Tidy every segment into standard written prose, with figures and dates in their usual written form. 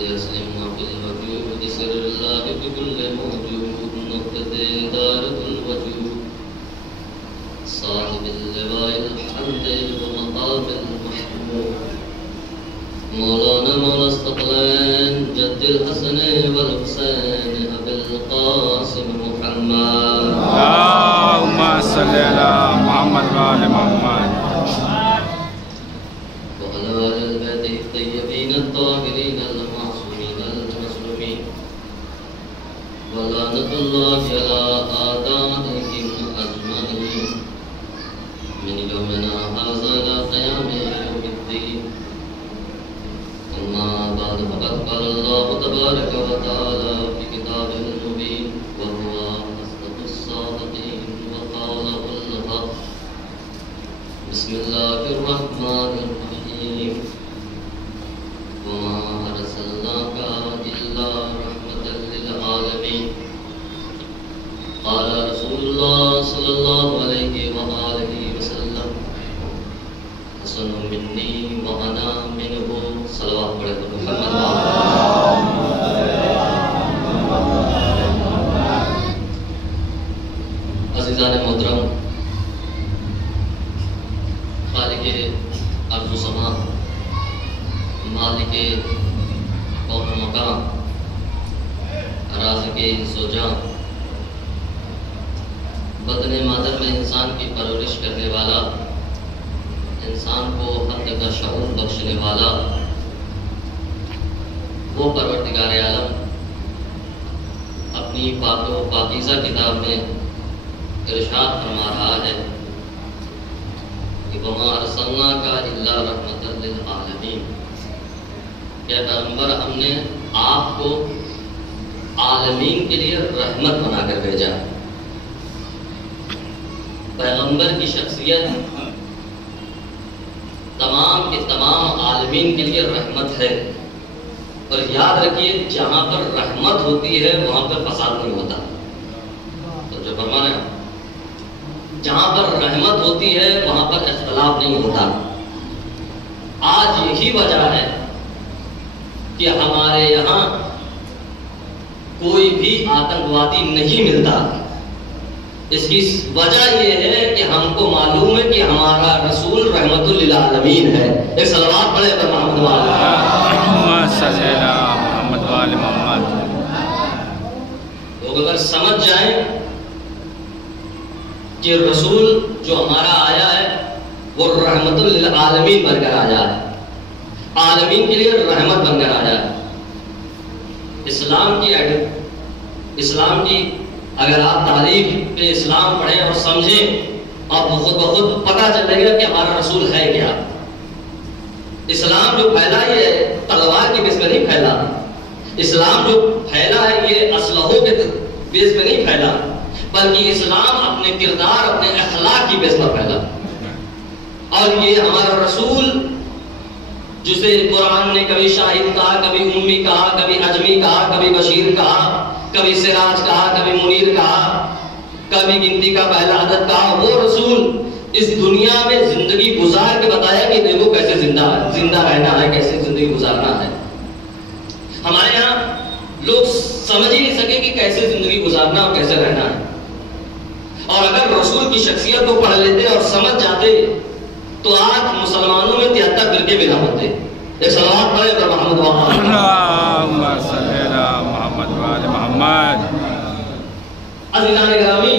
أسلم وفي الوجود سر الله بكل موجود نقطة دارة الوجود صاحب اللواء الحمد ومقام المحمود مولانا مولا الثقلين جد الحسن والحسين أبي القاسم محمد اللهم صل على محمد وآل محمد وعلى آل البيت الطيبين الطاهرين المعصومين المظلومين ولعنة الله على أعدائهم أجمعين من يومنا هذا إلى قيام يوم الدين أما بعد فقد قال الله تبارك وتعالى في كتابه المبين وهو أصدق الصادقين وقوله الحق بسم الله الرحمن الرحيم وما أرسلناك إلا رحمة للعالمين قال رسول الله صلى الله عليه وآله وسلم حسن مني وأنا منه صلوات پڑھے تو محمد عزیزان محترم خالق ارض و سما مالک کون و مکان رازق انس و جان بدن مادر میں انسان کی پرورش کرنے والا انسان کو حق کا شعور بخشنے والا وہ پروردگار عالم اپنی پاک و پاکیزہ کتاب میں ارشاد فرما رہا ہے کہ وَمَا أَرْسَلْنَاكَ إِلَّا رَحْمَةً لِلْعَالَمِينَ کہ پیغمبر ہم نے آپ کو عالمین کے لیے رحمت بنا کر بھیجا. پیغمبر کی شخصیت تمام کے تمام عالمین کے لیے رحمت ہے. اور یاد رکھیے جہاں پر رحمت ہوتی ہے وہاں پر فساد نہیں ہوتا. تو جو فرمان ہے جہاں پر رحمت ہوتی ہے وہاں پر اختلاف نہیں ہوتا. آج یہی وجہ ہے کہ ہمارے یہاں کوئی بھی آتنکوادی نہیں ملتا. اس کی وجہ یہ ہے کہ ہم کو معلوم ہے کہ ہمارا رسول رحمت للعالمین ہے. ایک صلوات پڑھے پر محمد وآل محمد. لوگ اگر سمجھ جائیں کہ رسول جو ہمارا آیا ہے وہ رحمت للعالمین بن کر آیا ہے, عالمین کے لیے رحمت بن کر آیا ہے. اسلام کی اگر آپ تاریخ پہ اسلام پڑھیں اور سمجھیں آپ کو خود بخود پتہ چلے گا کہ ہمارا رسول ہے کیا. اسلام جو پھیلا یہ تلوار کی بیس پہ نہیں پھیلا. اسلام جو پھیلا ہے یہ اسلحوں کے بیس پہ نہیں پھیلا, بلکہ اسلام اپنے کردار اپنے اخلاق کی بیس پر پھیلا. اور یہ ہمارا رسول جسے قرآن نے کبھی شاہد کہا, کبھی امی کہا, کبھی اجمی کہا, کبھی بشیر کہا, کبھی سراج کہا, کبھی منیر کہا, کبھی گنتی کا پہلا عدد کہا, وہ رسول اس دنیا میں زندگی گزار کے بتایا کہ دیکھو کیسے زندہ رہنا ہے, کیسے زندگی گزارنا ہے. ہمارے یہاں لوگ سمجھ ہی نہیں سکے کہ کیسے زندگی گزارنا اور کیسے رہنا ہے. اور اگر رسول کی شخصیت کو پڑھ لیتے اور سمجھ جاتے تو آج مسلمانوں میں 73 فرقے بنا ہوتے. ایک صلوات پڑھے پر محمد اللہم صلی علی محمد وآل محمد. عزیزان گرامی,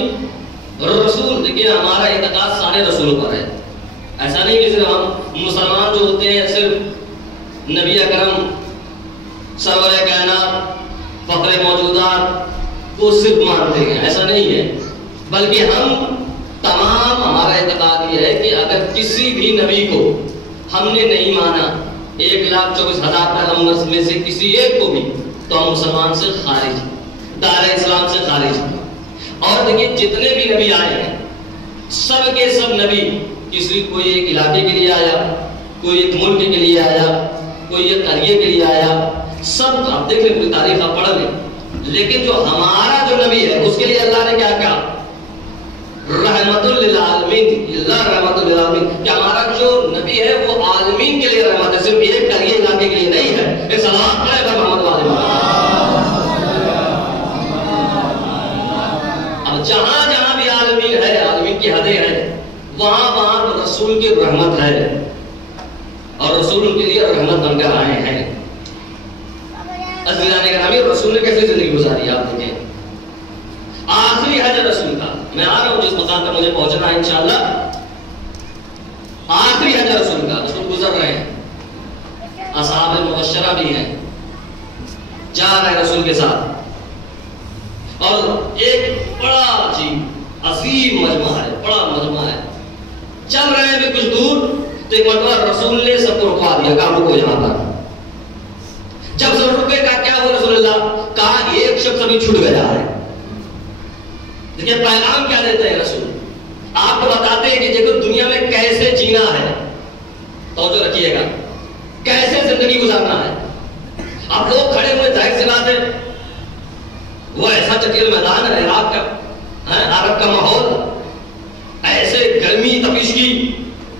رسول دیکھیے ہمارا اعتقاد سارے رسولوں پر ہے. ایسا نہیں کہ صرف ہم مسلمان جو ہوتے ہیں صرف نبی اکرم سرور کائنات فخر موجودات کو صرف مانتے ہیں, ایسا نہیں ہے. بلکہ ہم تمام ہمارا اعتقاد یہ ہے کہ اگر کسی بھی نبی کو ہم نے نہیں مانا 1,24,000 پیغمبر میں سے کسی ایک کو بھی, تو ہم مسلمان سے خارج, دائرہ اسلام سے خارج. اور دیکھیے جتنے بھی نبی آئے ہیں سب کے سب نبی کسی کوئی ایک علاقے کے لیے آیا, کوئی ایک ملک کے لیے آیا, کوئی ایک قریے کے لیے آیا. سب آپ دیکھ لیں, پوری تاریخ آپ پڑھ لیں. لیکن جو ہمارا جو نبی ہے اس کے لیے اللہ نے کیا کہا, رحمت للعالمین. اللہ رحمت للعالمین کہ ہمارا جو نبی ہے وہ عالمین کے لیے رحمت ہے, صرف ایک قریے علاقے کے لیے نہیں ہے. ایک صلوات پڑھے محمد رسول کی رحمت ہے اور رسول ان کے لیے رحمت بن کر آئے ہیں۔ عزیزان گرامی، رسول نے کیسے زندگی گزاری آپ دیکھیں۔ آخری حج رسول کا، میں آ رہا ہوں جس مقام پر مجھے پہنچنا ہے انشاءاللہ، آخری حج رسول کا رسول گزر رہے ہیں، اصحاب مبشرہ بھی ہیں، جا رہے ہیں رسول کے ساتھ، اور ایک بڑا عظیم مجمع ہے، بڑا مجمع ہے، چل رہے ہیں بھی کچھ دور تو ایک مرتبہ رسول نے سب کو رکوا دیا، کہا رکو یہاں پر۔ جب سب رکے کہا کیا ہوا رسول اللہ؟ کہا ایک شخص ابھی چھوٹ گیا ہے۔ دیکھیں پیغام کیا دیتے ہیں رسول، آپ کو بتاتے ہیں کہ دیکھو دنیا میں کیسے جینا ہے، توجہ رکھیے گا، کیسے زندگی گزارنا ہے۔ آپ لوگ کھڑے ہوئے، ظاہر سی بات ہے وہ ایسا جٹیل میدان ہے عراق کا، عرب کا ماحول، ایسے گرمی تپش کی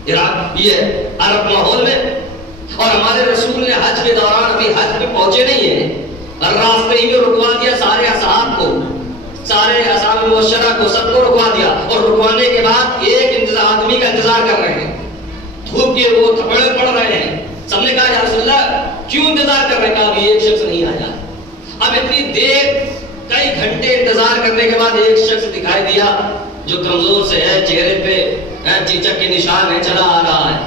عراق یہ عرب ماحول میں، اور ہمارے رسول نے حج کے دوران ابھی حج پہ پہنچے نہیں ہیں، اور راستے ہی میں رکوا دیا سارے اصحاب کو، سارے اصحاب مبشرہ کو، سب کو رکوا دیا، اور رکوانے کے بعد ایک آدمی کا انتظار کر رہے ہیں، دھوپ کے وہ تھپڑے پڑ رہے ہیں۔ سب نے کہا یا رسول اللہ کیوں انتظار کر رہے ہیں؟ کہا ابھی ایک شخص نہیں آیا۔ اب اتنی دیر، کئی گھنٹے انتظار کرنے کے بعد ایک شخص دکھائی دیا جو کمزور سے ہے، چہرے پہ چیچک کے نشان ہے، چلا آ رہا ہے۔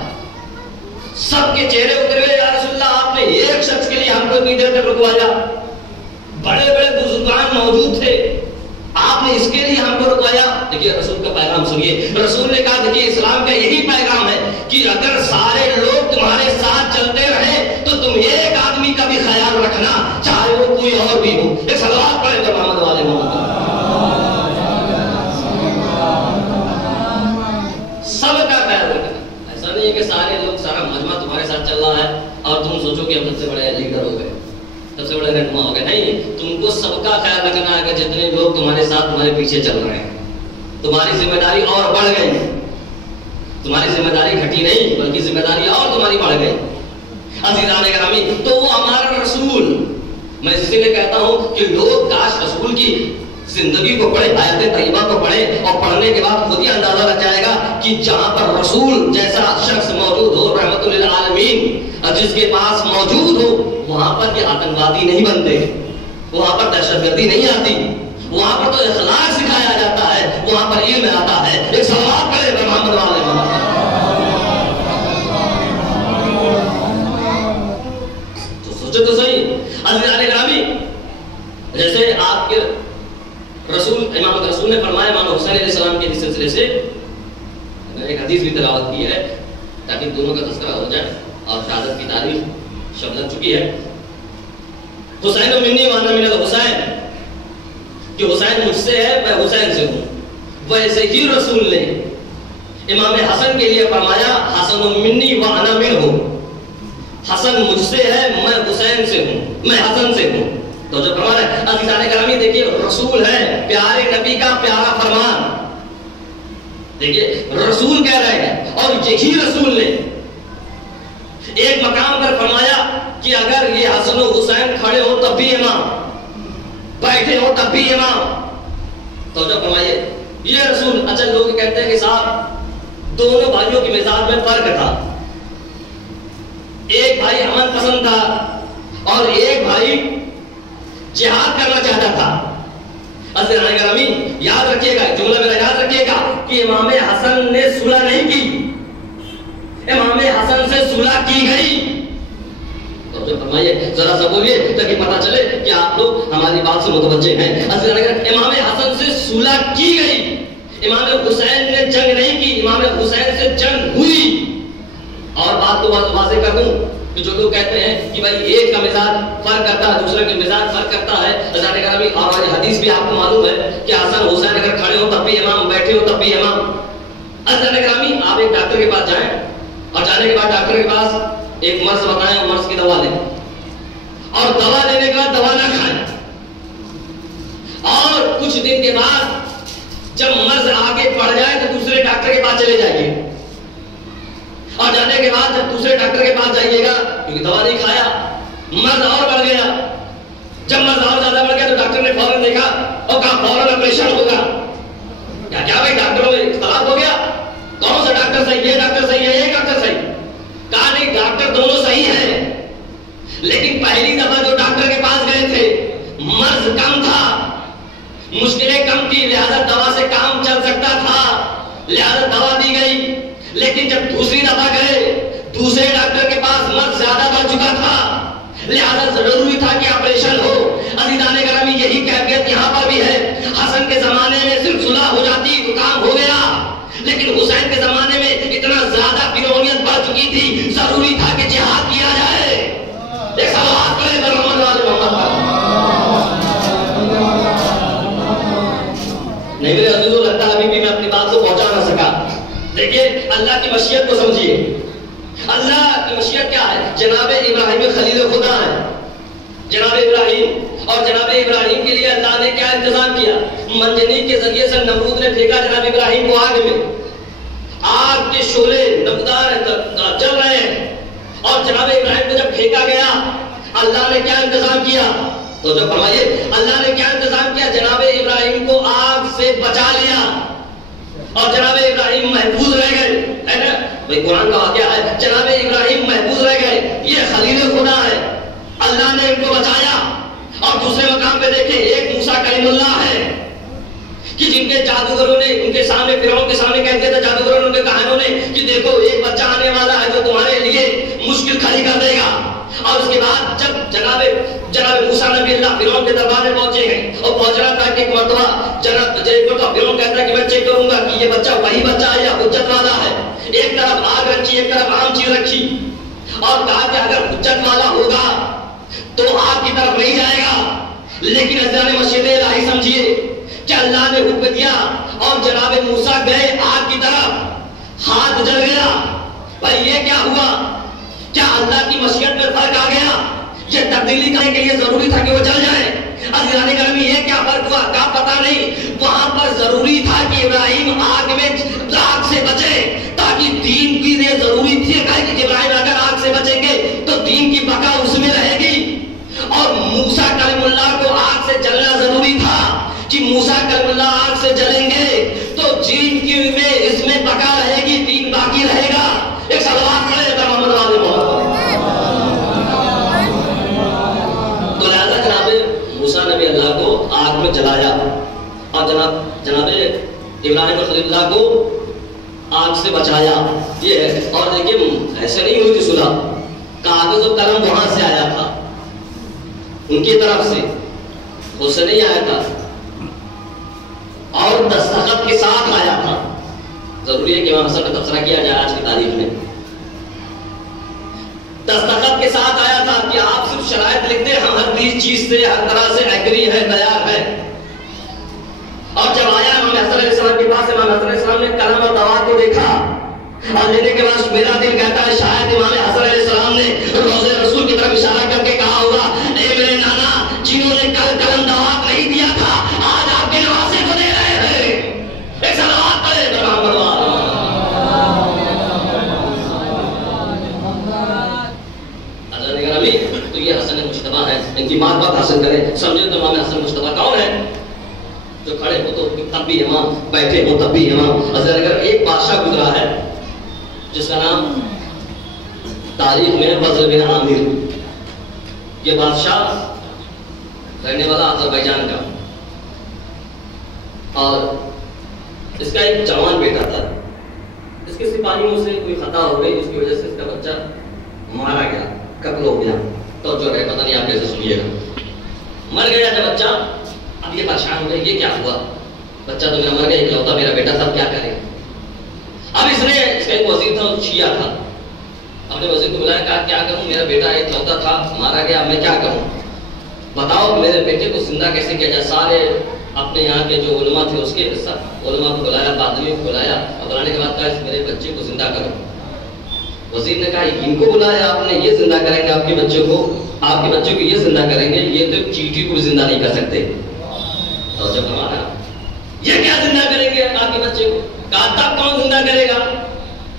سب کے چہرے اترے ہوئے، یا رسول اللہ آپ نے ایک شخص کے لیے ہم کو اتنی دیر تک رکوایا، بڑے بڑے بزرگان موجود تھے، آپ نے اس کے لیے ہم کو رکوایا۔ دیکھیے رسول کا پیغام سنیے، رسول نے کہا دیکھیے اسلام کا یہی پیغام ہے کہ اگر سارے لوگ تمہارے ساتھ چلتے رہے تو تم ایک آدمی کا بھی خیال رکھنا، چاہے وہ کوئی اور بھی ہو۔ ایک صلوات پڑھیں تو محمد والے محمد۔ سب کا خیال رکھنا، ایسا نہیں ہے کہ سارے لوگ، سارا مجمع تمہارے ساتھ چل رہا ہے اور تم سوچو کہ ہم سب سے بڑے لیڈر ہو گئے، سب سے بڑے رہنما ہو گئے۔ نہیں، تم کو سب کا خیال رکھنا ہے کہ جتنے لوگ تمہارے ساتھ تمہارے پیچھے چل رہے ہیں، تمہاری ذمہ داری اور بڑھ گئی، تمہاری ذمہ داری گھٹی نہیں بلکہ ذمہ داری اور تمہاری بڑھ گئی۔ عزیزان گرامی، تو وہ ہمارا رسول، میں اس لیے کہتا ہوں کہ لوگ کاش رسول کی زندگی کو پڑھے، آیات طیبہ کو پڑھے، اور پڑھنے کے بعد خود ہی اندازہ لگ جائے گا کہ جہاں پر رسول جیسا شخص موجود ہو، رحمت للعالمین جس کے پاس موجود ہو، وہاں پر یہ آتنکوادی نہیں بنتے، وہاں پر دہشت گردی نہیں آتی، وہاں پر تو اخلاق سکھایا جاتا ہے، وہاں پر علم آتا ہے۔ ایک صلوات پڑھے محمد والے محمد۔ تو سوچے تو صحیح عزیزان گرامی، جیسے آپ کے رسول امام رسول نے فرمایا، امام حسین علیہ السلام کے سلسلے سے ایک حدیث بھی تلاوت کی ہے تاکہ دونوں کا تذکرہ ہو جائے، اور شہادت کی تاریخ شب لگ چکی ہے۔ حسین منی وانا من الحسین، کہ حسین مجھ سے ہے، میں حسین سے ہوں، ویسے ہی رسول نے امام حسن کے لیے فرمایا حسن منی وانا منہ، حسن مجھ سے ہے، میں حسین سے ہوں، میں حسن سے ہوں۔ تو جو فرمان ہے عزیزان گرامی، دیکھیے رسول ہے، پیارے نبی کا پیارا فرمان، دیکھیے رسول کہہ رہے ہیں، اور یہی رسول نے ایک مقام پر فرمایا کہ اگر یہ حسن و حسین کھڑے ہو تب بھی امام، بیٹھے ہو تب بھی امام۔ تو جو فرمائیے یہ رسول۔ اچھا لوگ کہتے ہیں کہ صاحب دونوں بھائیوں کی مزاج میں فرق تھا، ایک بھائی امن پسند تھا اور ایک بھائی جہاد کرنا چاہتا تھا۔ عزیزان گرامی یاد رکھیے گا، جملہ میرا یاد رکھیے گا کہ امام حسن نے صلح نہیں کی، امام حسن سے صلح کی گئی۔ تو جو فرمائیے ذرا سا بولیے تاکہ پتہ چلے کہ آپ لوگ ہماری بات سے متوجہ ہیں۔ عزیزان گرامی امام حسن سے صلح کی گئی، امام حسین نے جنگ نہیں کی، امام حسین سے جنگ ہوئی۔ اور بات کو واضح کر دوں کہ جو لوگ کہتے ہیں کہ بھائی ایک کا مزاج فرق کرتا ہے، دوسرے کا مزاج فرق کرتا ہے، عزیزان گرامی اور حدیث بھی آپ کو معلوم ہے کہ حسن حسین اگر کھڑے ہو تب بھی امام، بیٹھے ہو تب بھی امام۔ عزیزان گرامی آپ ایک ڈاکٹر کے پاس جائیں اور جانے کے بعد ڈاکٹر کے پاس ایک مرض بتائیں اور مرض کی دوا لیں، اور دوا لینے کے بعد دوا نہ کھائیں، اور کچھ دن کے بعد جب مرض آگے بڑھ جائے تو دوسرے ڈاکٹر کے پاس چلے جائیے، اور جانے کے بعد جب دوسرے ڈاکٹر کے پاس جائیے گا کیونکہ دوا نہیں کھایا، مرض اور بڑھ گیا، جب مرض اور زیادہ بڑھ گیا تو ڈاکٹر نے فوراً دیکھا اور کہا فوراً آپریشن ہوگا۔ کیا بھائی ڈاکٹروں میں اختلاف ہو گیا؟ کون سا ڈاکٹر صحیح ہے؟ ڈاکٹر صحیح ہے، یہ ڈاکٹر صحیح؟ کہا نہیں، ڈاکٹر دونوں صحیح ہیں، لیکن پہلی دفعہ جو ڈاکٹر کے پاس گئے تھے مرض کم تھا، مشکلیں کم تھی، لہذا دوا سے کام چل سکتا تھا، لہذا دوا دی گئی۔ لیکن جب دوسری دفعہ گئے دوسرے ڈاکٹر کے پاس مرض زیادہ بڑھ چکا تھا، لہذا ضروری تھا کہ آپریشن ہو۔ عزیزان گرامی یہی کیفیت یہاں پر بھی ہے۔ حسن کے زمانے میں صرف صلح ہو جاتی تو کام ہو گیا، لیکن حسین کے زمانے میں اتنا زیادہ فرعونیت بڑھ چکی تھی، ضروری تھا کہ جہاد کیا جائے۔ ایک صلوات پڑھیں محمد والے محمد پر۔ نہیں میرے عزیزو، لگتا ابھی بھی میں اپنی بات کو پہنچا نہ سکا۔ دیکھیے اللہ کی مشیت کو سمجھیے۔ اللہ کی مشیت کیا ہے؟ جناب ابراہیم خلیل خدا ہے، جناب ابراہیم، اور جناب ابراہیم کے لیے اللہ نے کیا انتظام کیا؟ منجنیق کے ذریعے سے نمرود نے پھینکا جناب ابراہیم کو آگ میں، آگ کے شعلے نمودار جل رہے ہیں، اور جناب ابراہیم کو جب پھینکا گیا اللہ نے کیا انتظام کیا؟ تو جو فرمائیے اللہ نے کیا انتظام کیا؟ جناب ابراہیم کو آگ سے بچا لیا اور جناب ابراہیم محفوظ رہ گئے، ہے نا؟ بھئی قرآن کا واقعہ ہے، جناب ابراہیم محفوظ رہ گئے، یہ خلیل خدا ہے، اللہ نے ان کو بچایا۔ اور دوسرے مقام پہ دیکھیں ایک موسیٰ کلیم اللہ ہے کہ جن کے جادوگروں نے ان کے سامنے، فرعون کے سامنے کہہ دیا تھا جادوگروں نے، ان کے کہانوں نے کہ دیکھو ایک بچہ آنے والا ہے جو تمہارے لیے مشکل کھڑی کر دے گا۔ اور اس کے بعد جب جناب موسیٰ نبی اللہ فرعون کے دربار میں پہنچے ہیں اور پہنچ رہا تھا کہ ایک مرتبہ فرعون کہتا ہے کہ میں چیک کروں گا کہ یہ بچہ وہی بچہ ہے یا حجت والا ہے۔ ایک طرف آگ رکھی، ایک طرف عام چیز رکھی، اور کہا کہ اگر حجت والا ہوگا تو آگ کی طرف نہیں جائے گا، لیکن عزیزان مشیت الہی سمجھیے کہ اللہ نے حکم دیا اور جناب موسیٰ گئے آگ کی طرف، ہاتھ جل گیا۔ بھائی یہ کیا ہوا؟ کیا اللہ کی مشیت میں فرق آ گیا؟ یہ تبدیلی کرنے کے لیے ضروری تھا کہ وہ جل جائے؟ عزیزان گرامی یہ کیا فرق ہوا؟ کیا پتہ نہیں، وہاں پر ضروری تھا کہ ابراہیم آگ میں آگ سے بچے، تاکہ دین کی لیے ضروری تھی کہ ابراہیم اگر آگ سے بچیں گے تو دین کی بقا اس میں رہے گی۔ اور موسیٰ کلیم اللہ کو آگ سے جلنا ضروری تھا کہ موسیٰ کلیم اللہ آگ سے جلیں گے تو دین کی میں اس میں بقا رہے گی، دین باقی رہے گا۔ ایک صلوات پڑھیں محمد والے محمد۔ تو لہذا جناب موسیٰ نبی اللہ کو آگ میں جلایا اور جناب ابراہیم خلیل اللہ کو آگ سے بچایا، یہ ہے۔ اور دیکھیے ایسے نہیں ہوئی تھی صلح، کاغذ و قلم وہاں سے آیا تھا، ان کی طرف سے خود سے نہیں آیا تھا، اور دستخط کے ساتھ آیا تھا۔ ضروری ہے کہ امام حسن کا تبصرہ کیا جائے آج کی تاریخ میں۔ دستخط کے ساتھ آیا تھا کہ آپ صرف شرائط لکھ دیں، ہم ہر چیز سے ہر طرح سے ایگری ہے، تیار ہے۔ اور جب آیا امام حسن علیہ السلام کے پاس، امام حسن علیہ السلام نے قلم اور دوات کو دیکھا اور لینے کے بعد میرا دل کہتا ہے شاید امام حسن علیہ السلام نے روضہ رسول کی طرف اشارہ کر کے کہا ہوگا، اے میرے نانا جنہوں نے کل قلم دوات نہیں دیا تھا آج آپ کے نواسے کو دے رہے ہیں۔ ایک صلوات پڑھیں محمد والے۔ تو یہ حسن مجتبیٰ ہے، ان کی معرفت حاصل کریں، سمجھیں تو امام حسن مجتبیٰ کون ہے؟ جو کھڑے ہو تو تب بھی امام، بیٹھے ہو تب بھی امام۔ اگر ایک بادشاہ گزرا ہے جس کا نام تاریخ میں فضل بن عامر، یہ بادشاہ رہنے والا آذربائیجان کا، اور اس کا ایک جوان بیٹا تھا، اس کے سپاہیوں سے کوئی خطا ہو گئی، اس کی وجہ سے اس کا بچہ مارا گیا، قتل ہو گیا۔ تو جو ہے پتہ نہیں آپ کیسے سنیے گا، مر گیا جب بچہ، اب یہ پریشان ہو گئے یہ کیا ہوا، بچہ تو میرا مر گیا، اکلوتا میرا بیٹا تھا، کیا کرے؟ اب اس نے، اس کا ایک وزیر تھا شیعہ تھا، اپنے وزیر کو بلایا، کہا کیا کروں، میرا بیٹا اکلوتا تھا مارا گیا، میں کیا کروں، بتاؤ میرے بیٹے کو زندہ کیسے کیا جائے۔ سارے اپنے یہاں کے جو علماء تھے اس کے علماء کو بلایا، پادریوں کو بلایا، اور بلانے کے بعد کہا میرے بچے کو زندہ کرو۔ وزیر نے کہا ان کو بلایا آپ نے، یہ زندہ کریں گے آپ کے بچے کو، آپ کے بچے کو یہ زندہ کریں گے، یہ تو چیٹی کو بھی زندہ نہیں کر سکتے۔ اور جب ہمارا یہ کیا زندہ کریں گے آپ کے بچے کو؟ کہا تب کون زندہ کرے گا؟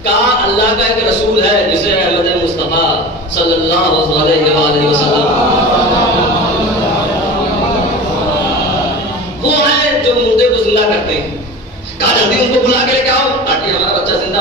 کہا اللہ کا ایک رسول ہے جسے احمد مصطفیٰ صلی اللہ علیہ وآلہ وسلم، وہ ہے جو مردے کو زندہ کرتے ہیں۔ کہا جلدی ان کو بلا کے لے کے آؤ تاکہ ہمارا بچہ زندہ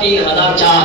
3004।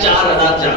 4004।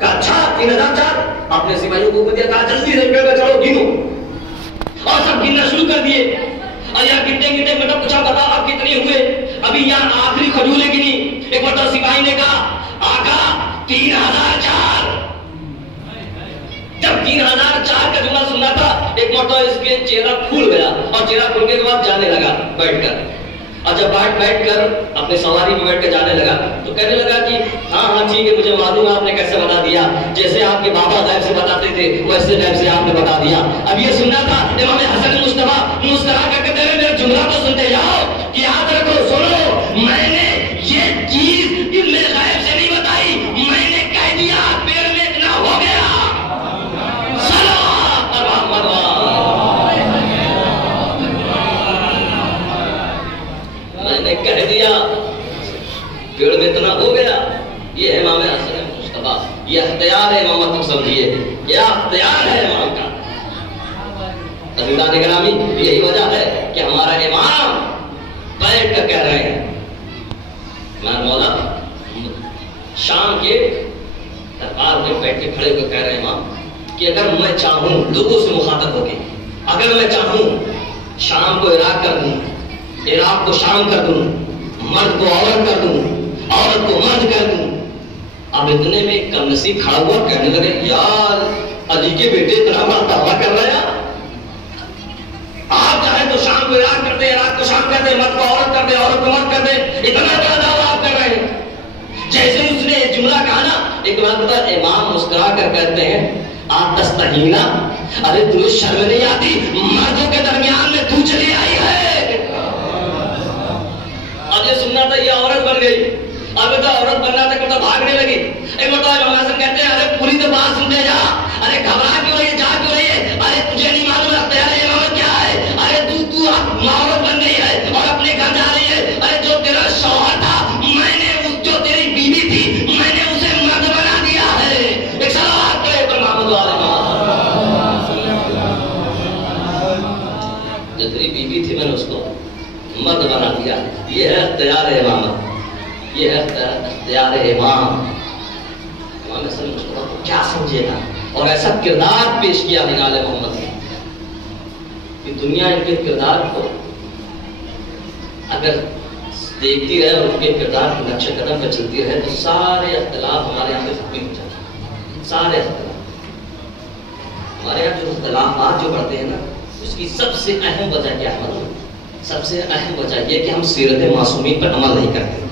کہا اچھا 3004. اپنے سپاہیوں کو حکم دیا, کہا جلدی سے پیڑ پہ چڑھو گنو. اور سب گننا شروع کر دیے. اور یہاں گنتے مطلب پوچھا بتا آپ کتنے ہوئے؟ ابھی یہاں آخری کھجوریں گنی. ایک مرتبہ سپاہی نے کہا آقا 3004. جب 3004 کا جملہ سننا تھا ایک مرتبہ اس کے چہرہ کھل گیا اور چہرہ کھلنے کے بعد جانے لگا بیٹھ کر. اور جب بیٹھ کر اپنے سواری میں بیٹھ کر جانے لگا تو کہنے لگا کہ ہاں ٹھیک ہے مجھے معلوم ہے آپ نے کیسے بتا دیا, جیسے آپ کے بابا غیب سے بتاتے تھے ویسے غیب سے آپ نے بتا دیا. اب یہ سننا تھا امام حسن مصطفیٰ مسکرا کر کہتے ہیں میرا جملہ تو سنتے جاؤ کہ یاد رکھو سنو میں نے یہ چیز علم غیب سے نہیں بتائی, میں نے کہہ دیا پیڑ میں اتنا ہو گیا. کہہ دیا پیڑ میں اتنا ہو گیا. یہ ہے امام حسن مصطفیٰ, یہ اختیار ہے امامت کو سمجھیے, کیا اختیار ہے امام کا. عزیزان گرامی یہی وجہ ہے کہ ہمارا امام بیٹھ کر کہہ رہے ہیں, میں مولا شام کے دربار میں بیٹھ کے کھڑے ہوئے کہہ رہے ہیں امام کہ اگر میں چاہوں لوگوں سے مخاطب ہو کے, اگر میں چاہوں شام کو عراق کر دوں, عراق کو شام کر دوں, مرد کو عورت کر دوں, عورت کو مرد کر دوں. اب اتنے میں کم نصیب کھڑا ہوا کہنے لگے یار علی کے بیٹے اتنا بڑا دعویٰ کر رہے ہیں, آپ چاہیں تو شام کو عراق کر دیں, عراق کو شام کر دیں, مرد کو عورت کر دیں, عورت کو مرد کر دیں, اتنا بڑا دعویٰ آپ کر رہے ہیں. جیسے اس نے جملہ کہا نا, ایک بات بتا, امام مسکرا کر کہتے ہیں آپ تستحینا, ارے تمہیں شرم نہیں آتی مردوں کے درمیان میں تو چلی آئی ہے. اب یہ سننا تھا یہ عورت بن گئی, اب بیٹا عورت بننا تھا کہ بھاگنے لگی. ایک مرتبہ امام حسن کہتے ہیں ارے پوری تو بات سنتے جا, ارے گھبرا کیوں رہی ہے, جا کیوں رہی ہے, ارے تجھے نہیں معلوم اختیار امامت کیا ہے, ارے تو عورت بن گئی ہے اور اپنے گھر جا رہی ہے. ارے جو تیرا شوہر تھا میں نے جو تیری بیوی تھی میں نے اسے مرد بنا دیا ہے. ایک صلوات پڑھے تو محمد والے جو تیری بیوی تھی میں نے اس کو مرد بنا دیا. یہ ہے اختیار امامت, یہ ہے اختیار امام. امام حسن مصطفیٰ کو کیا سمجھے گا اور ایسا کردار پیش کیا آل محمد نے کہ دنیا ان کے کردار کو اگر دیکھتی رہے اور ان کے کردار کے نقش قدم پہ چلتی رہے تو سارے اختلاف ہمارے یہاں پہ ختم ہو جاتے ہیں. سارے اختلاف ہمارے یہاں جو اختلافات جو بڑھتے ہیں نا اس کی سب سے اہم وجہ کیا ہے, سب سے اہم وجہ یہ کہ ہم سیرت معصومین پر عمل نہیں کرتے.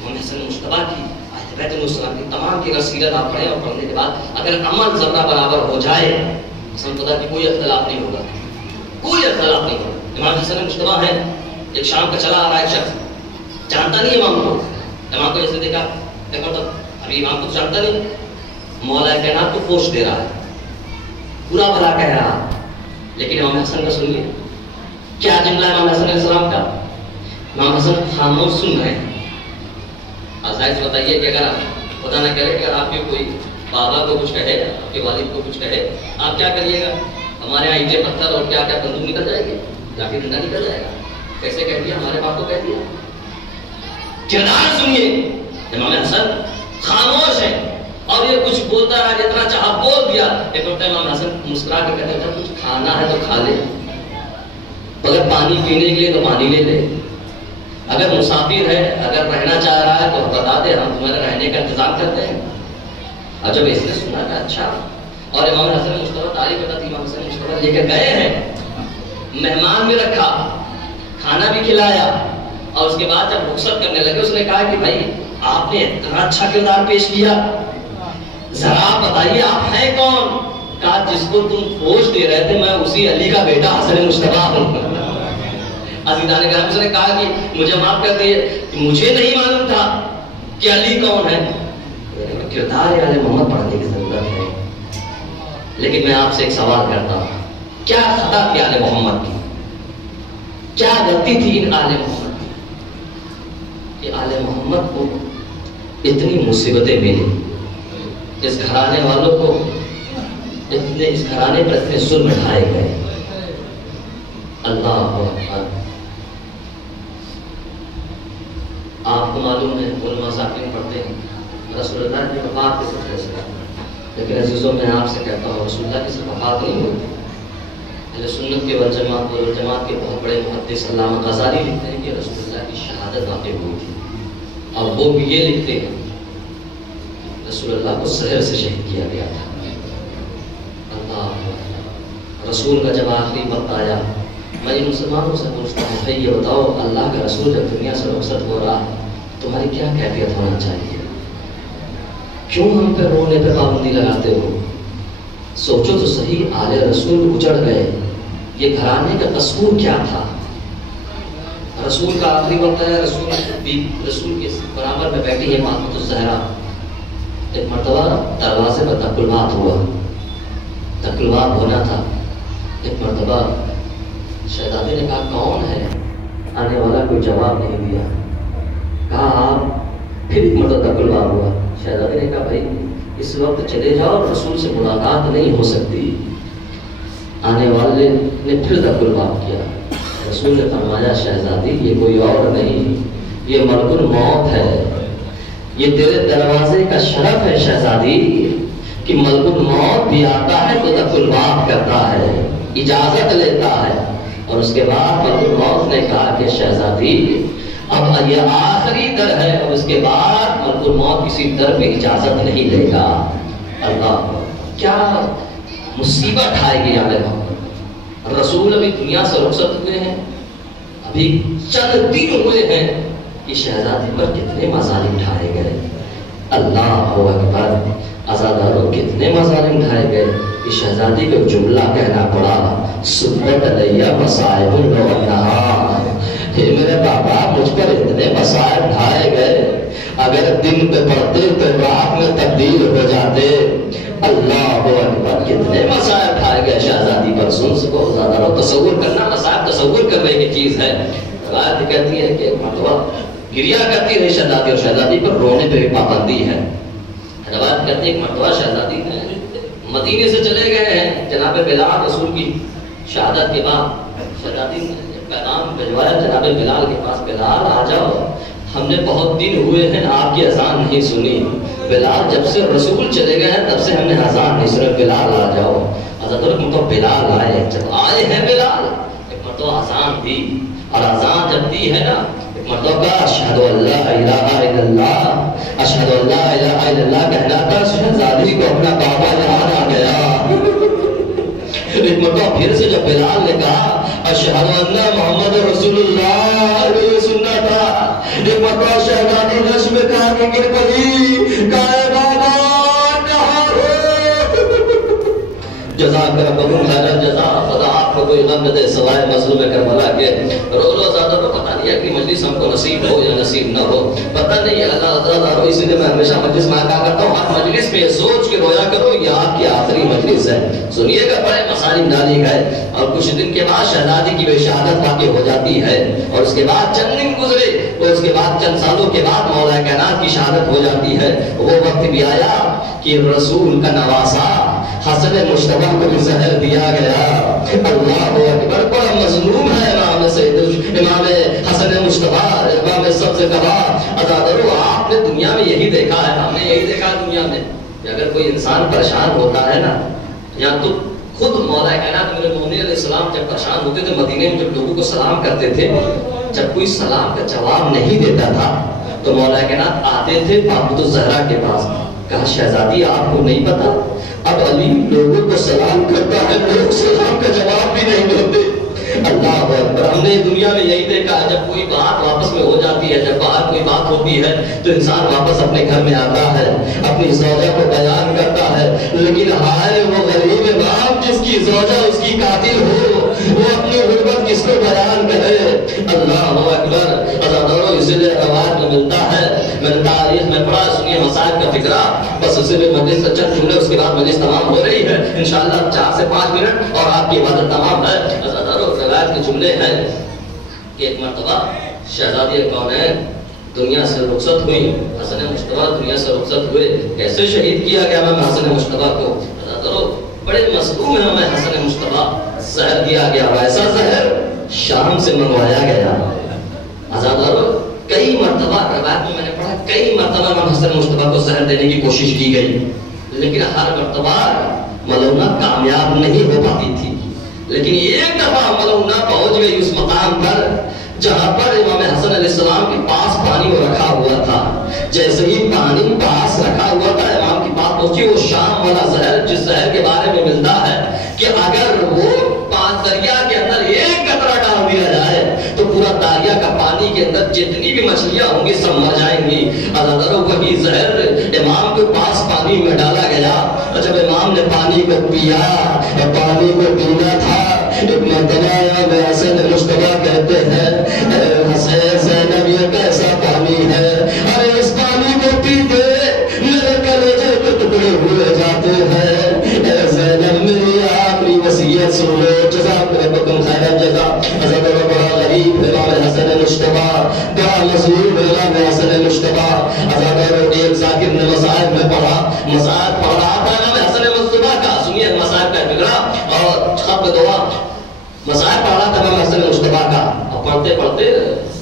امام حسن مصطفیٰ کی بیت السلام کی تمام کی اگر سیرت آپ پڑھیں اور پڑھنے کے بعد اگر عمل ذرہ برابر ہو جائے حسن خدا کی کوئی اختلاف نہیں ہوگا, کوئی اختلاف نہیں ہوگا. امام حسن مصطفیٰ ہے, ایک شام کا چلا آ رہا ہے شخص, جانتا نہیں امام کو, امام کو جیسے دیکھا دیکھو تو ابھی امام کو جانتا نہیں, مولا کائنات کو پوچھ دے رہا ہے, پورا بھلا کہہ رہا, لیکن امام حسن کا سنیے کیا جملہ ہے امام حسن علیہ السلام کا. امام حسن خاموش سن رہے ہیں. آسائش بتائیے کہ اگر خدا نہ کرے کہ آپ کے کوئی بابا کو کچھ کہے, آپ کے والد کو کچھ کہے, آپ کیا کریے گا؟ ہمارے یہاں اینٹیں پتھر اور کیا کیا بندوق نکل جائے گی, لاٹھی ڈنڈا نکل جائے گا. کیسے کہہ دیا, ہمارے باپ کو کہہ دیا. کردار سنیے, امام حسن خاموش ہے اور یہ کچھ بولتا رہا, جتنا چاہا بول دیا. ایک وقت امام حسن مسکرا کے کہتے ہیں کچھ کھانا ہے تو کھا لے, اگر پانی پینے کے لیے تو پانی لے لے, اگر مسافر ہے اگر رہنا چاہ رہا ہے تو بتا دے, ہم تمہارے رہنے کا انتظام کرتے ہیں. اور جب اس نے سنا کہ اچھا, اور امام حسن مصطفیٰ تعریف بتاتی, امام حسن مصطفیٰ لے کے گئے ہیں, مہمان بھی رکھا, کھانا بھی کھلایا, اور اس کے بعد جب رخصت کرنے لگے اس نے کہا کہ بھائی آپ نے اتنا اچھا کردار پیش کیا, ذرا بتائیے آپ ہیں کون؟ کہا جس کو تم پوچھ دے رہے تھے میں اسی علی کا بیٹا حسن مصطفیٰ ہوں. عزیزان کرام اس نے کہا کہ مجھے معاف کر دیے, مجھے نہیں معلوم تھا کہ علی کون ہے. کردار آل محمد پڑھنے کی ضرورت ہے, لیکن میں آپ سے ایک سوال کرتا ہوں, کیا خطا تھی آل محمد کی, کیا غلطی تھی ان آل محمد کی کہ آل محمد کو اتنی مصیبتیں ملی, اس گھرانے والوں کو اتنے, اس گھرانے پر اتنے ظلم ڈھائے گئے. اللہ اکبر. آپ کو معلوم ہے علماء ذاکرین پڑھتے ہیں, رسول اللہ کی وفات کے سلسلے سے، لیکن عزیزوں میں آپ سے کہتا ہوں رسول اللہ کی صرف وفات نہیں ہوئی. اہل سنت کے والجماعت کے بہت بڑے محدث علامہ غزالی لکھتے ہیں کہ رسول اللہ کی شہادت واقع ہوئی تھی. اور وہ بھی یہ لکھتے ہیں رسول اللہ کو سحر سے شہید کیا گیا تھا. اللہ رسول کا جب آخری وقت آیا، میں ان مسلمانوں سے پوچھتا ہوں بھائی یہ بتاؤ اللہ کا رسول جب دنیا سے رخصت ہو رہا ہے تمہاری کیا کیفیت ہونا چاہیے؟ کیوں ہم پہ رونے پہ پابندی لگاتے ہو؟ سوچو تو صحیح، آل رسول اجڑ گئے، یہ گھرانے کا قصور کیا تھا؟ رسول کا آخری وقت ہے، رسول کے برابر میں بیٹھی ہے فاطمہ الزہرا. ایک مرتبہ دروازے پر تقلبات ہوا، تقلبات ہونا تھا. ایک مرتبہ شہزادے نے کہا کون ہے؟ آنے والا کوئی جواب نہیں دیا. کہا آپ؟ پھر ایک مرتبہ تقلبات ہوا. شہزادے نے کہا بھائی اس وقت چلے جاؤ، رسول سے ملاقات نہیں ہو سکتی. آنے والے نے پھر تقلبات کیا. رسول نے فرمایا شہزادی یہ کوئی اور نہیں، یہ ملک الموت ہے. یہ تیرے دروازے کا شرف ہے شہزادی کہ ملک الموت بھی آتا ہے تو تقلبات کرتا ہے، اجازت لیتا ہے. اور اس کے بعد ملک الموت نے کہا کہ شہزادی اب یہ آخری در ہے، اور اس کے بعد ملک الموت کسی در پہ اجازت نہیں لے گا. اللہ کیا مصیبت آئے گی علیہ محمد. رسول ابھی دنیا سے رخصت ہوئے ہیں، ابھی چند دن ہوئے ہیں کہ شہزادی پر کتنے مظالم ڈھائے گئے. اللہ اکبر، عزاداروں کتنے مظالم ڈھائے گئے. کہ شہزادی کو جملہ کہنا پڑا سنت علیہ مصائب النہار. میرے بابا مجھ پر اتنے مصائب ڈھائے گئے، اگر دن پہ پڑھتے تو رات میں تبدیل ہو جاتے. اللہ اکبر، کتنے مصائب ڈھائے گئے شہزادی پر. سن سکو زیادہ تصور کرنا، مصائب تصور کرنے کی چیز ہے. روایت کہتی ہے کہ مرتبہ گریا کرتی رہی شہزادی، اور شہزادی پر رونے پہ بھی پابندی ہے. روایت کہتی ہے کہ مرتبہ شہزادی نے مدینے سے چلے گئے ہیں، جناب بلال رسول کی شہادت کے بعد شہزادی نے پیغام بھجوایا جناب بلال کے پاس، بلال آ جاؤ، ہم نے بہت دن ہوئے ہیں آپ کی اذان نہیں سنی. بلال جب سے رسول چلے گئے ہیں تب سے ہم نے اذان نہیں سنی، بلال آ جاؤ. حضرت مرتبہ بلال آئے. جب آئے ہیں بلال ایک مرتبہ اذان دی، اور اذان جب دی ہے نا ایک مرتبہ اشہد اللہ الہ الا اللہ، اشہد اللہ الہ الا اللہ کہنا تھا. شہزادی کو اپنا بابا یاد آ گیا. ایک مرتبہ پھر سے جب بلال نے کہا اشہد ان محمد رسول اللہ یہ سننا تھا. ایک مرتبہ شہزادی نش میں کہا کہ گر پڑی، کہا بابا کہاں ہو؟ جزاک ربکم خیر الجزا. خدا آپ کو کوئی غم دے سوائے مظلوم کربلا کے. رو زیادہ تو پتہ نہیں ہے کہ مجلس ہم کو نصیب ہو یا نصیب نہ ہو، پتہ نہیں ہے. اللہ تعالیٰ رو، اسی لیے میں ہمیشہ مجلس میں کہا کرتا ہوں ہر مجلس میں یہ سوچ کے رویا کرو یہ آپ کی آخری مجلس ہے. سنیے گا بڑے مصالح ڈالی گئے، اور کچھ دن کے بعد شہزادی کی بے شہادت واقع ہو جاتی ہے. اور اس کے بعد چند دن گزرے، اور اس کے بعد چند سالوں کے بعد مولا کائنات کی شہادت ہو جاتی ہے. وہ وقت بھی آیا کہ رسول کا نواسا حسن مشتبہ کو بھی زہر دیا گیا. اللہ اکبر، بڑا مظلوم ہے امام سید امام حسن مشتبہ، امام سبز کبا. عزادارو آپ نے دنیا میں یہی دیکھا ہے، ہم نے یہی دیکھا ہے دنیا میں کہ اگر کوئی انسان پریشان ہوتا ہے نا، یا تو خود مولا کائنات میرے مومنین علیہ السلام جب پریشان ہوتے تھے مدینے میں، جب لوگوں کو سلام کرتے تھے، جب کوئی سلام کا جواب نہیں دیتا تھا تو مولا کائنات آتے تھے فاطمہ الزہرا کے پاس. کہا شہزادی آپ کو نہیں پتا اب علی لوگوں کو سلام کرتا ہے، لوگ سلام کا جواب بھی نہیں دیتے. اللہ اکبر، ہم نے دنیا میں یہی دیکھا ہے جب کوئی بات واپس میں ہو جاتی ہے، جب باہر کوئی بات ہوتی ہے تو انسان واپس اپنے گھر میں آتا ہے، اپنی زوجہ کو بیان کرتا ہے. لیکن ہائے وہ غریب باپ جس کی زوجہ اس کی قاتل ہو، وہ اپنی غربت کس کو بیان کرے. اللہ اکبر. عزادارو اسی لیے روایت میں ملتا ہے، میں نے تاریخ میں پڑھا، سنیے مصائب کا فکرہ. بس اسی لیے مجلس سے چند جملے، اس کے بعد مجلس تمام ہو رہی ہے انشاءاللہ 4 سے 5 منٹ اور آپ کی عبادت تمام ہے. عزادارو روایت کے جملے ہیں کہ ایک مرتبہ شہزادی کونین دنیا سے رخصت ہوئی، حسن مشتبہ دنیا سے رخصت ہوئے. کیسے شہید کیا گیا میں حسن مشتبہ کو؟ عزادارو بڑے مظلوم ہیں ہمیں حسن مشتبہ، زہر دیا گیا. ویسا زہر شام سے منگوایا گیا. عزادارو کئی مرتبہ روایت میں نے پڑھا کئی مرتبہ امام حسن مصطفیٰ کو زہر دینے کی کوشش کی گئی، لیکن ہر مرتبہ ملونہ کامیاب نہیں ہو پاتی تھی۔ لیکن ایک دفعہ ملونہ پہنچ گئی اس مقام پر جہاں پر امام حسن علیہ السلام کے پاس پانی وہ رکھا ہوا تھا۔ جیسے ہی پانی پاس رکھا ہوا تھا، امام کی بات پہنچی، وہ شام والا زہر جس زہر کے بارے میں ملتا ہے کہ اگر وہ دریا کے اندر ایک قطرہ ڈال دیا جائے تو پورا دریا کا پانی کے اندر جتنی بھی مچھلیاں ہوں گی سب مر جائیں گی۔ وہی زہر امام کے پاس پانی میں ڈالا گیا، جب امام نے پانی کو پیا، پانی کو پینا تھا، ایک مرتبہ امام حسن مصطفیٰ کہتے ہیں حسین زینب یہ کیسا پانی ہے، ارے اس پانی کو پیتے میرے کلیجے کے ٹکڑے ہوئے جاتے ہیں، اے زینب میری آخری وصیت سن لو، جزاک ربکم خیر الجزا۔ حضرت بڑا غریب امام حسن مصطفیٰ، بڑا مظلوم امام حسن مصطفیٰ، حضرت ایک ذاکر نے مصائب میں پڑھا، مصائب پڑھ رہا تھا امام حسن مصطفیٰ کا، سنیے مصائب کا ٹکڑا اور خط دعا، مصائب پڑھ رہا تھا امام حسن مصطفیٰ کا، اور پڑھتے پڑھتے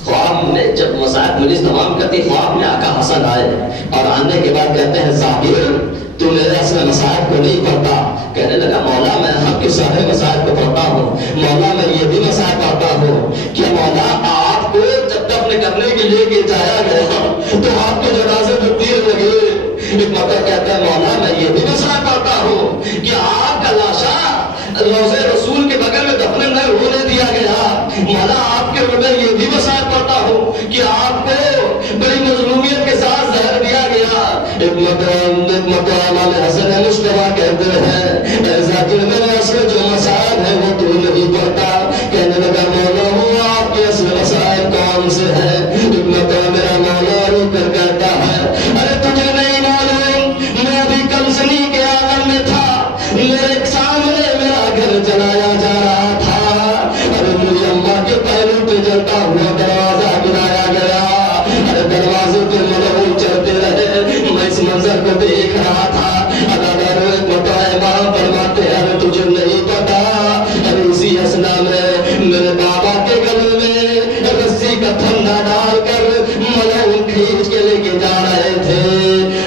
خواب میں جب مصائب مجلس تمام کرتی، خواب میں آقا حسن آئے اور آنے کے بعد کہتے ہیں ذاکر تو میرے اصل مصائب کو نہیں پڑھتا۔ کہنے لگا مولا میں آپ کے سارے مصائب کو پڑھتا ہوں، مولا میں یہ بھی مصائب پڑھتا ہوں کہ مولا آپ کو جب دفن کرنے کے لیے کہ جایا گیا تو آپ کے جنازے میں تیر لگے۔ ایک مرتبہ کہتا ہے مولا میں یہ بھی مصائب پڑھتا ہوں کہ آپ کا لاشا روضہ رسول کے بغل میں دفن نہ ہونے دیا گیا، مولا آپ کے اوپر یہ بھی مصائب پڑھتا ہوں کہ آپ کو بڑی مظلومیت کے ساتھ زہر دیا گیا۔ ایک مرتبہ امام حسن مصطفیٰ کہتے ہیں اے ذاکر میرے اصل جو مصائب ہیں وہ تو نہیں پڑھتا۔ کہنے لگا مولا ہوں آپ کے اصل مصائب کون سے ہیں؟ ایک مرتبہ میرا مولا رو کر کہتا ہے ارے تجھے نہیں معلوم میں ابھی کمسنی کے عالم میں تھا، میرے سامنے میرا گھر جلایا جا رہا تھا، ارے میری اماں کے پہلو پہ جلتا ہوا دروازہ گرایا گیا، ارے دروازے پہ ملعون چلتے رہے، میں اس منظر کو دیکھ رہا تھا۔ امام فرماتے ہیں تجھے نہیں پتا، ارے اسی اثنا میں میرے بابا کے گلے میں رسی کا پھندا ڈال کر ملعون کھینچ کے لے کے جا رہے تھے،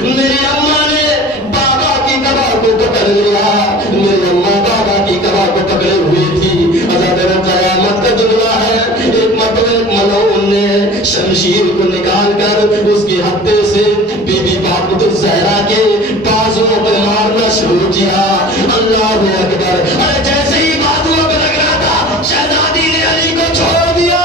میری اماں نے بابا کی کبا کو پکڑ لیا، میری اماں بابا کی کبا کو پکڑے ہوئی تھی۔ عذاب قیامت کا جملہ ہے، ایک مرتبہ ملعون نے شمشیر کو نکال کر اس کے ہتھے سے بی بی فاطمہ الزہرا کے بازوں پہ مارنا شروع کیا۔ اللہ اکبر، ارے جیسے ہی بازوں پہ لگ رہا تھا شہزادی نے علی کو چھوڑ دیا۔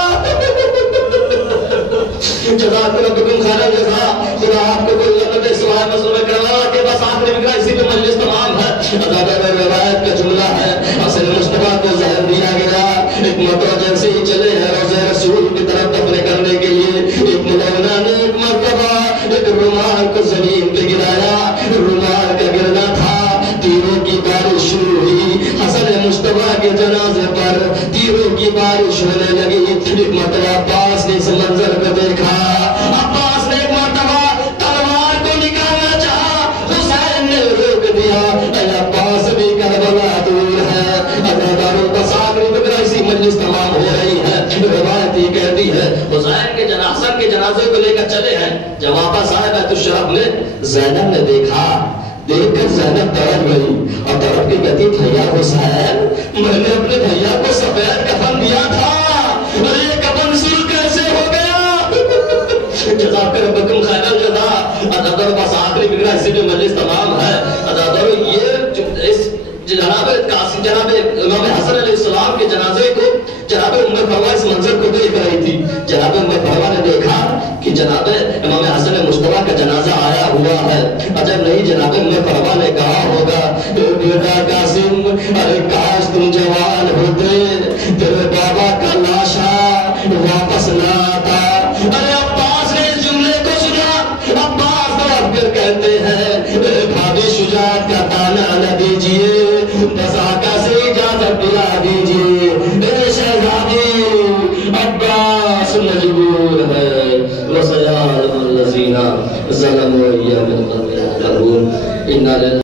جزاک ربکم خیر الجزا، خدا آپ کو کوئی لقب سوائے مسلم کروا کے بس آخری فکرہ اسی پہ مجلس تمام ہے۔ عذاب روایت کا جملہ ہے حسن مصطفیٰ کو زہر دیا گیا، ایک مرتبہ جیسے ہی چلے ہیں روضہ رسول کی طرف دفن کرنے کے لیے، ایک ملونہ نے ایک مرتبہ ایک رومال کو زمین پہ گرایا، رومال کا گرنا تھا، تیروں کی بارش شروع ہوئی، حسن مصطفیٰ کے جنازے پر تیروں کی بارش ہونے لگی۔ ایک مرتبہ عباس نے اس منظر کو دیکھا، عباس نے ایک مرتبہ تلوار کو نکالنا چاہا، حسین نے روک دیا، اے عباس بھی کربلا دور ہے۔ ادھر بس آخری فکرہ اسی مجلس تمام ہو رہی ہے، روایت یہ کہتی ہے حسین کے جنازے کو لے کر چلے ہیں، جب واپس آئے بیت الشرف میں زینب نے دیکھا، دیکھ کر زینب تڑپ گئی اور تڑپ کے کہتی بھیا حسین میں نے اپنے بھیا کو سفید کفن دیا تھا، اور یہ کفن سر کیسے ہو گیا؟ جزاک ربکم خیر الجزا۔ ادھر بس آخری فکرہ اسی پہ مجلس تمام ہے۔ ادھر یہ جناب امام حسن علیہ السلام کے جنازے کو جناب ام فروا اس منظر کو دیکھ رہی تھی۔ جناب ام فروا نے دیکھا کہ جناب امام حسن مصطفیٰ کا جنازہ آیا ہوا ہے، عجب نہیں جناب ام فروا نے کہا ہوگا بیٹا قاسم ارے کاش تم جوان ہوتے، تیرے بابا کا لاشا واپس نہ آتا۔ ارے عباس نے اس جملے کو سنا، عباس دوڑ کر کہتے ہیں بھابھی شجاعت کا تانا نہ دیجیے، بس آقا سے اجازت دلا دیجیے، اے شہزادی عباس مجبور ہے، وَسَيَعْلَمُ الَّذِينَ ظَلَمُوا أَيَّ مُنقَلِبٍ يَنقَلِبُونَ۔